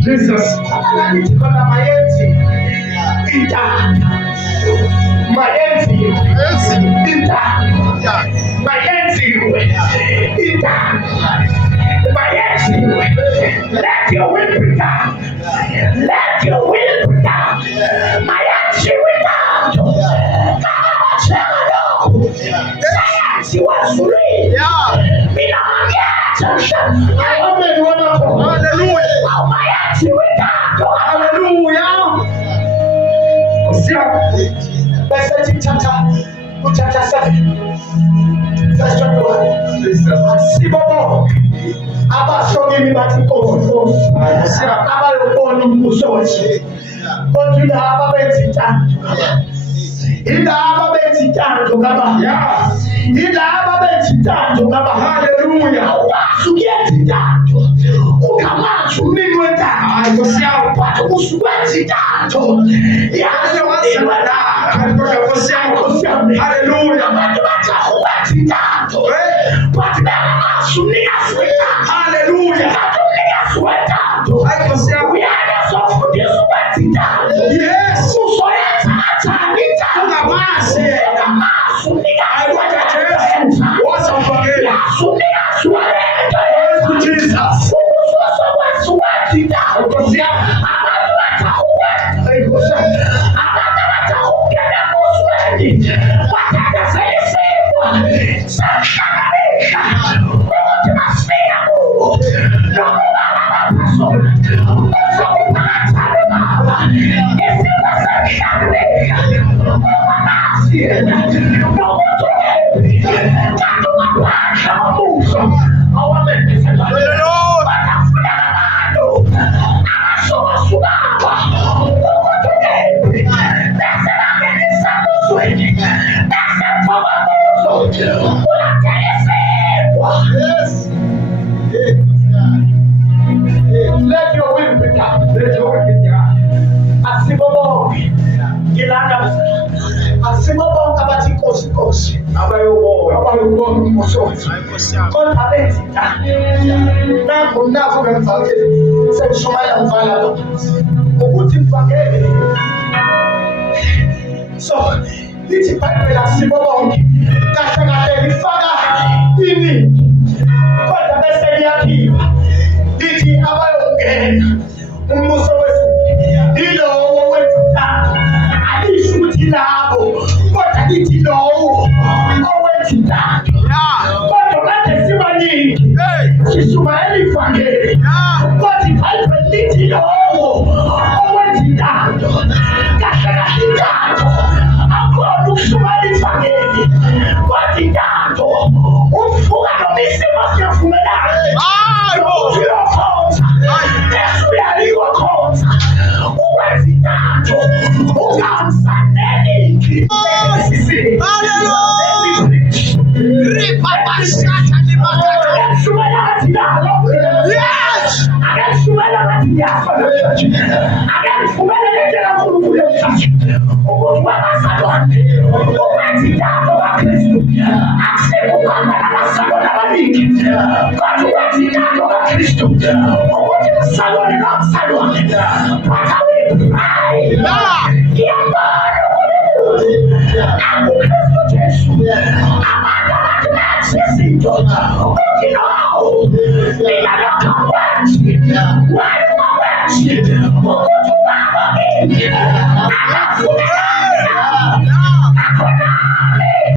Jesus. Analitikona mayenzi. Ita. Mayenzi. Ita. Mayenzi. Ita. Mayenzi. Let your will be done. Let your will be done. Mayenzi will done. Sayansi was free. Chapter 7, verse 21. Sibobo, abasongi mibatikofu, abalokoni umusozi, kodwa ababenzitando. Ilaba bezitando ngaba. Ilaba bezitando ngaba. Hallelujah. Sugezitando. Ukamathu minweta. Ayosiyao pathu kusugezitando. Yazo wasibada. Hallelujah. Abantu bathawezitando. Bathi bangasunika sweta. Hallelujah. Basunika sweta. Ayosiyao. Uyana sofundisa wezitando. Yes. Usoyenza athandita. Let your will be done. Let your will be done. Asibobo, Gilanda, Asibobo, Kabati Kosi, Abayo, Musos, Contabeta, Naku, and Falcon, said Somaya and Falado, Ubutin Fakir. So, this is Piper Asibobo, Kashana, Father, Dini, what the best idea. Diti abayo umusowefu ilo wetata alishuti labo kodwa diti lo owetata kodwa kade simani sisuma elifangeli kodwa kalpe diti lo owetata kashaka ditato akodu suma elifangeli kodwa dato ufuga no misima siyafumela Why